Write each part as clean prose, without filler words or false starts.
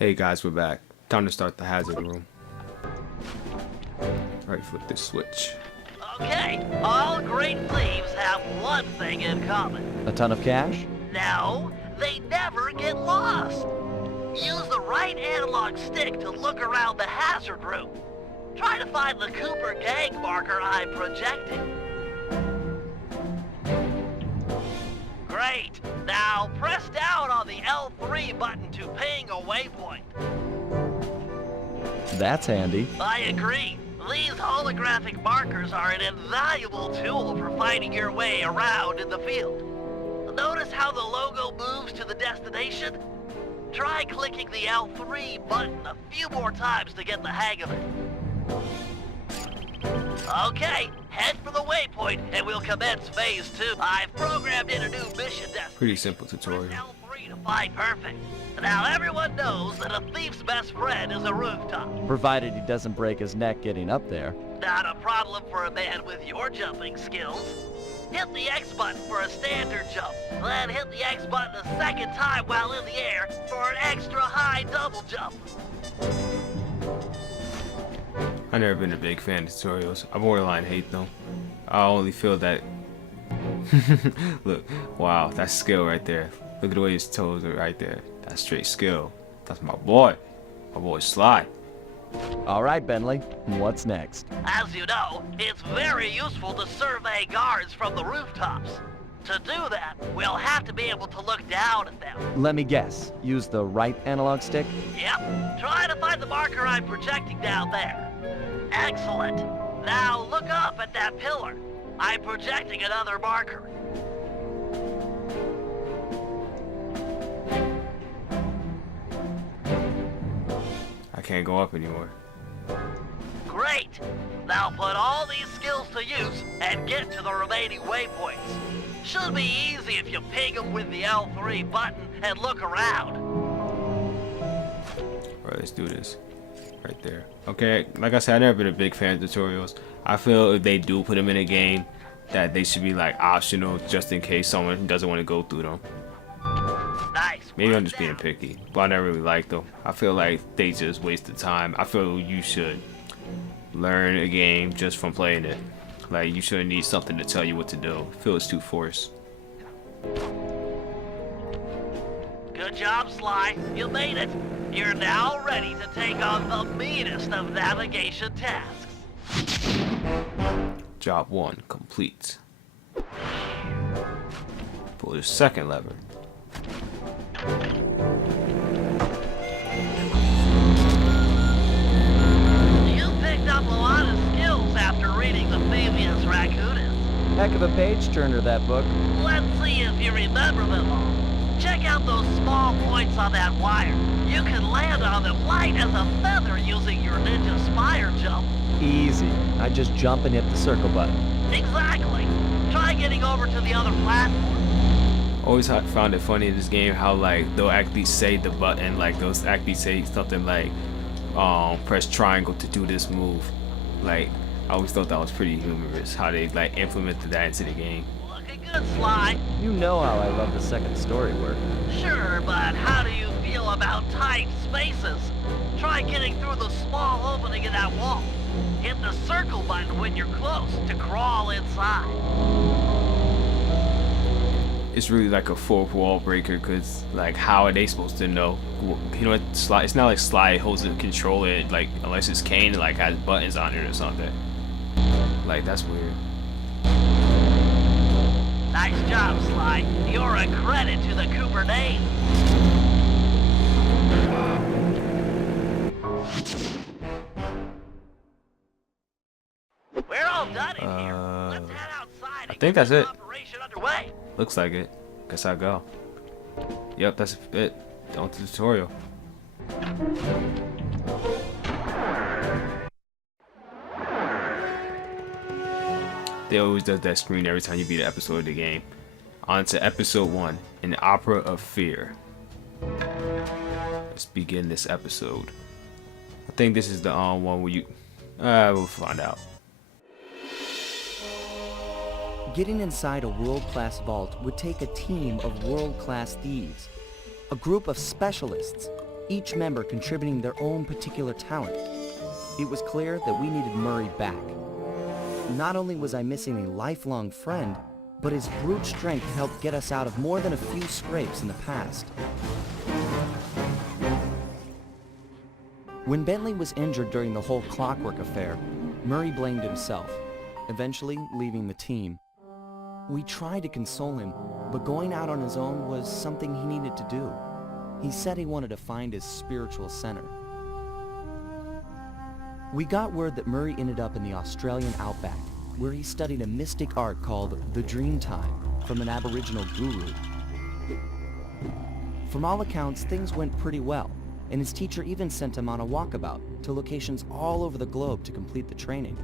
Hey guys, we're back. Time to start the hazard room. Alright, flip this switch. Okay, all great thieves have one thing in common. A ton of cash? No, they never get lost. Use the right analog stick to look around the hazard room. Try to find the Cooper gang marker I'm projecting. Great. Now press down on the L3 button to ping a waypoint. That's handy. I agree. These holographic markers are an invaluable tool for finding your way around in the field. Notice how the logo moves to the destination? Try clicking the L3 button a few more times to get the hang of it. Okay, head for the waypoint and we'll commence phase 2. I've programmed in a new mission destination. Pretty simple tutorial. Press L3 to find perfect. Now everyone knows that a thief's best friend is a rooftop. Provided he doesn't break his neck getting up there. Not a problem for a man with your jumping skills. Hit the X button for a standard jump, then hit the X button a second time while in the air for an extra high double jump. I've never been a big fan of tutorials. I borderline hate them. I only feel that... Look, wow, that's skill right there. Look at the way his toes are right there. That's straight skill. That's my boy. My boy Sly. All right, Bentley, what's next? As you know, it's very useful to survey guards from the rooftops. To do that, we'll have to be able to look down at them. Let me guess. Use the right analog stick? Yep. Try to find the marker I'm projecting down there. Excellent. Now look up at that pillar. I'm projecting another marker. I can't go up anymore. Great. Now put all these skills to use and get to the remaining waypoints. Should be easy if you ping them with the L3 button and look around. Alright, let's do this. Right there. Okay, like I said, I've never been a big fan of tutorials. I feel if they do put them in a game, that they should be like optional just in case someone doesn't want to go through them. Nice. Maybe I'm just being picky, but I never really like them. I feel like they just waste the time. I feel you should learn a game just from playing it. Like, you shouldn't need something to tell you what to do. I feel it's too forced. Good job, Sly. You made it. You're now ready to take on the meanest of navigation tasks. Job 1 complete. Pull the second lever. You picked up a lot of skills after reading the Thieves Raccoonus. Heck of a page-turner, that book. Let's see if you remember them all. Check out those small points on that wire. You can land on them light as a feather using your Ninja Spire jump. Easy. I just jump and hit the circle button. Exactly. Try getting over to the other platform. Always found it funny in this game how like they'll actually say the button, like they'll actually say something like press triangle to do this move. Like, I always thought that was pretty humorous how they like implemented that into the game. Looking good, Sly. You know how I love the second story work. Sure, but how do you feel about tight spaces? Try getting through the small opening in that wall. Hit the circle button when you're close to crawl inside. It's really like a fourth wall breaker, because like how are they supposed to know? You know what, Sly, it's not like Sly holds the controller, like unless it's Kane like has buttons on it or something. Like, that's weird. Nice job, Sly. You're a credit to the Cooper name. We're all done in here. Let's head outside and I think get that's this it. operation underway. Looks like it. Guess I'll go. Yep, that's it. On to the tutorial. They always does that screen every time you beat an episode of the game. On to episode 1, an opera of fear. Let's begin this episode. I think this is the one where you we'll find out. Getting inside a world-class vault would take a team of world-class thieves, a group of specialists each member contributing their own particular talent. It was clear that we needed Murray back. Not only was I missing a lifelong friend, but his brute strength helped get us out of more than a few scrapes in the past. When Bentley was injured during the whole Clockwork affair, Murray blamed himself, eventually leaving the team. We tried to console him, but going out on his own was something he needed to do. He said he wanted to find his spiritual center. We got word that Murray ended up in the Australian outback, where he studied a mystic art called the Dreamtime from an Aboriginal guru. From all accounts, things went pretty well, and his teacher even sent him on a walkabout to locations all over the globe to complete the training.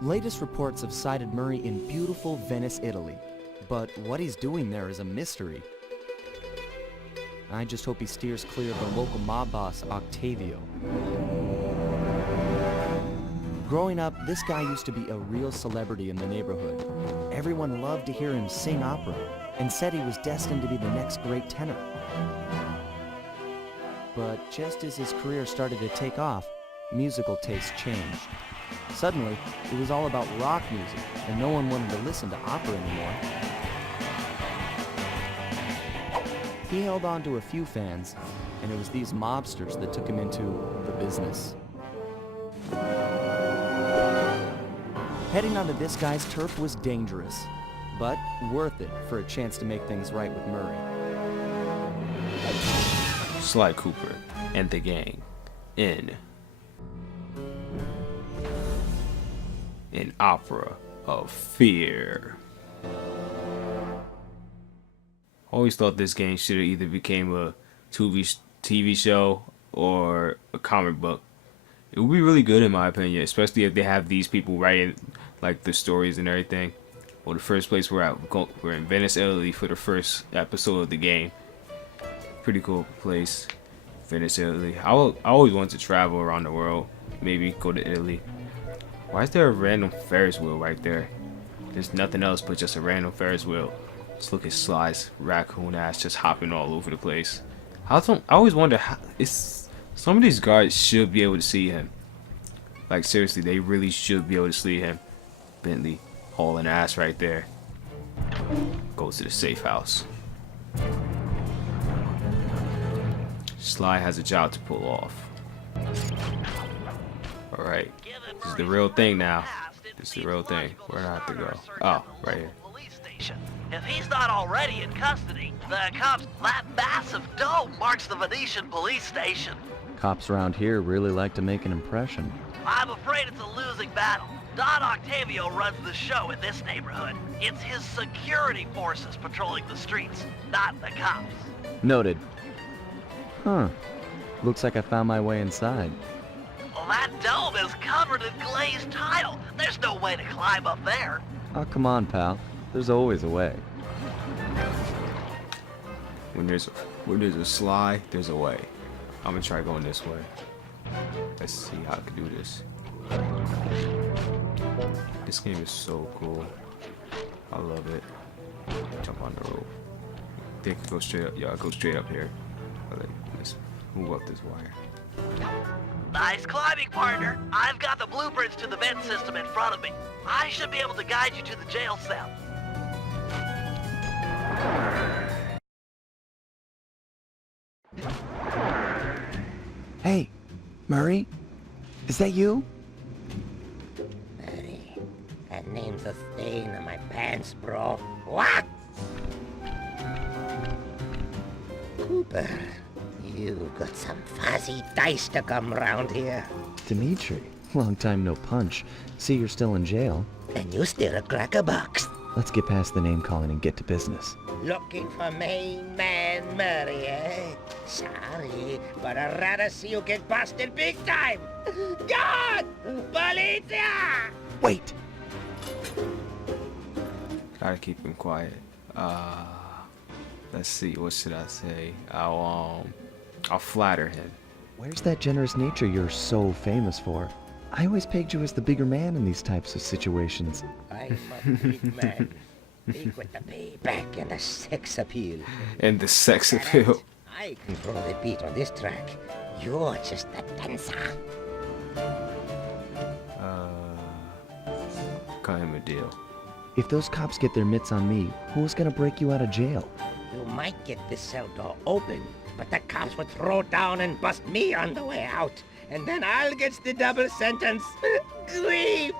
Latest reports have cited Murray in beautiful Venice, Italy, but what he's doing there is a mystery. I just hope he steers clear of the local mob boss, Octavio. Growing up, this guy used to be a real celebrity in the neighborhood. Everyone loved to hear him sing opera and said he was destined to be the next great tenor. But just as his career started to take off, musical tastes changed. Suddenly, it was all about rock music, and no one wanted to listen to opera anymore. He held on to a few fans, and it was these mobsters that took him into the business. Heading onto this guy's turf was dangerous, but worth it for a chance to make things right with Murray. Sly Cooper and the gang in an opera of fear. Always thought this game should have either became a TV show or a comic book. It would be really good in my opinion, especially if they have these people writing like the stories and everything. Well, the first place we're at, we're in Venice, Italy for the first episode of the game. Pretty cool place, Venice, Italy. I always wanted to travel around the world, maybe go to Italy. Why is there a random Ferris wheel right there? There's nothing else but just a random Ferris wheel. Just look at Sly's raccoon ass just hopping all over the place. I always wonder how some of these guards should be able to see him. Like seriously, they really should be able to see him. Bentley hauling ass right there. Goes to the safe house. Sly has a job to pull off. Alright. This is the real thing now. This is the real thing. Where do I have to go? Oh, right here. If he's not already in custody, the cops, that massive dome marks the Venetian police station. Cops around here really like to make an impression. I'm afraid it's a losing battle. Don Octavio runs the show in this neighborhood. It's his security forces patrolling the streets, not the cops. Noted. Huh. Looks like I found my way inside. Well, that dome is covered in glazed tile. There's no way to climb up there. Oh, come on, pal. There's always a way. When there's a Sly, there's a way. I'm gonna try going this way. Let's see how I can do this. This game is so cool. I love it. Jump on the rope. They can go straight up. Yeah, I'll go straight up here. Let's move up this wire. Nice climbing, partner. I've got the blueprints to the vent system in front of me. I should be able to guide you to the jail cell. Hey, Murray? Is that you? Murray, that name's a stain on my pants, bro. What? Cooper, you got some fuzzy dice to come round here. Dimitri, long time no punch. See, you're still in jail. And you steal a cracker box. Let's get past the name calling and get to business. Looking for main man Murray, eh? Sorry, but I'd rather see you get busted big time. God! Policia! Wait! Gotta keep him quiet. Let's see. What should I say? I'll flatter him. Where's that generous nature you're so famous for? I always pegged you as the bigger man in these types of situations. I'm a big man. Big with the payback and the sex appeal. And the sex appeal. I control the beat on this track. You're just a dancer. Cut him a deal. If those cops get their mitts on me, who's gonna break you out of jail? You might get the cell door open, but the cops would throw down and bust me on the way out. And then I'll get the double sentence. Grief!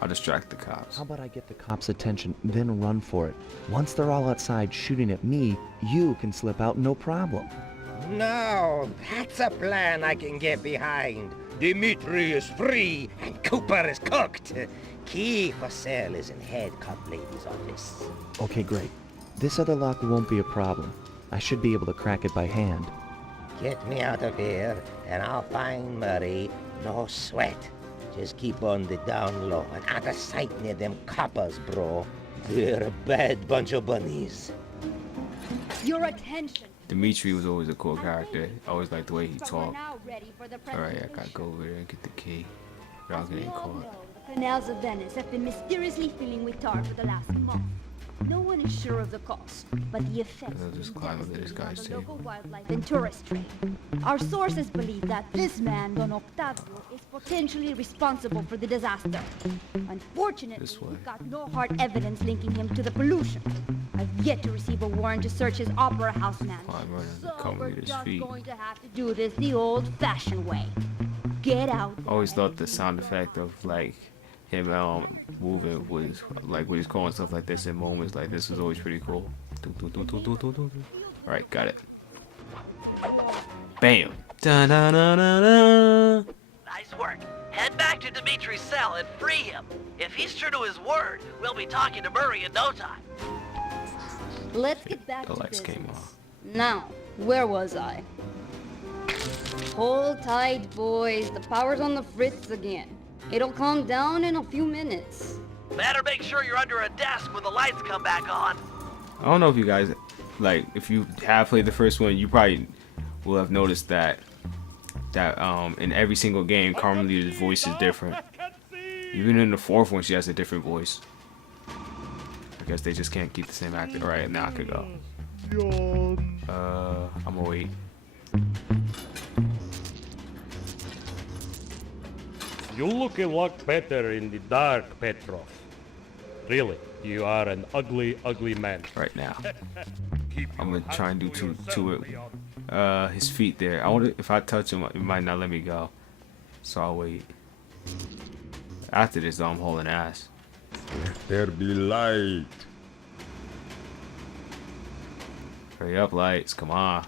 I'll distract the cops. How about I get the cops' attention, then run for it? Once they're all outside shooting at me, you can slip out no problem. No, that's a plan I can get behind. Dimitri is free and Cooper is cooked. Key for cell is in head cop lady's office. Okay, great. This other lock won't be a problem. I should be able to crack it by hand. Get me out of here and I'll find Murray. No sweat. Just keep on the down low and out of sight near them coppers, bro. They're a bad bunch of bunnies. Your attention. Dimitri was always a cool character. I always liked the way he talked. Alright, I gotta go over there and get the key. Y'all getting caught. The canals of Venice have been mysteriously filling with tar for the last month. No one is sure of the cause, but the effects They'll of just the climb over devastation this guy's on the table. local wildlife and tourist trade. Our sources believe that this man, Don Octavio, is potentially responsible for the disaster. Unfortunately, This way. we've got no hard evidence linking him to the pollution. I've yet to receive a warrant to search his opera house mansion. I'm running the So come we're with his just feet. going to have to do this the old-fashioned way. Get out. I always thought the sound effect of like him moving was like when he's calling stuff like this in moments like this was always pretty cool. Alright, got it. Bam. Da da da da da. Nice work. Head back to Dimitri's cell and free him. If he's true to his word, we'll be talking to Murray in no time. Let's get back The to lights business. came off. Now, where was I? Hold tight, boys. The power's on the fritz again. It'll calm down in a few minutes. Better make sure you're under a desk when the lights come back on. I don't know if you guys like if you have played the first one, you probably will have noticed that in every single game Carmelita's voice is different. Even in the fourth one she has a different voice. I guess they just can't keep the same actor. Alright, now I could go. I'm gonna wait. You look a lot better in the dark, Petrov. Really, you are an ugly, ugly man. Right now. I'm gonna try and do to it. His feet there. I wonder if I touch him, it might not let me go. So I'll wait. After this, though, I'm hauling ass. There be light. Hurry up, lights. Come on.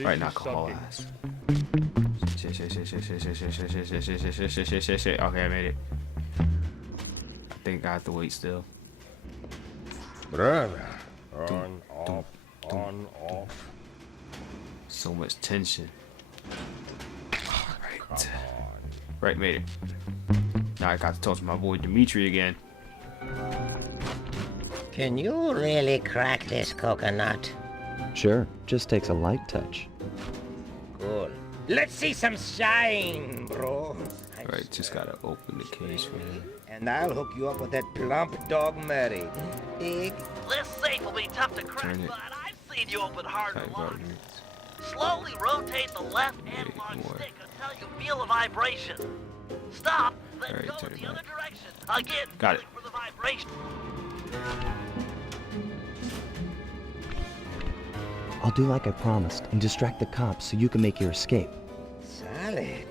Right now, is I can haul something. ass. Shit. Okay, I made it. I think I have to wait still. Brother. On, off. So much tension. Right. Right, made it. Now I got to talk to my boy Dimitri again. Can you really crack this coconut? Sure, just takes a light touch. Cool. Let's see some shine, bro. Alright, just gotta open the case for him. And I'll hook you up with that plump dog Murray. Big. This safe will be tough to crack, Turn it. but I've seen you open harder Tight locks. button. Slowly rotate the left analog more. stick until you feel a vibration. Stop, then Alright, go turn in it the other back. direction. Again, Got it. feeling for the vibration. I'll do like I promised and distract the cops so you can make your escape. Solid.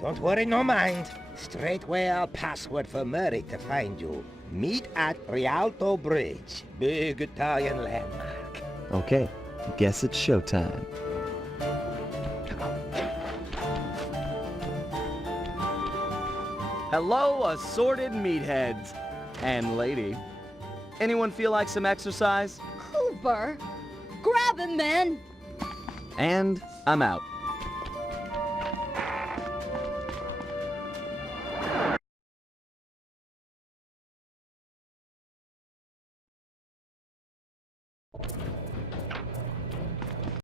Don't worry, no mind. Straightway I'll password for Murray to find you. Meet at Rialto Bridge. Big Italian landmark. Okay, guess it's showtime. Hello, assorted meatheads. And lady. Anyone feel like some exercise? Cooper, grab him, man. And I'm out.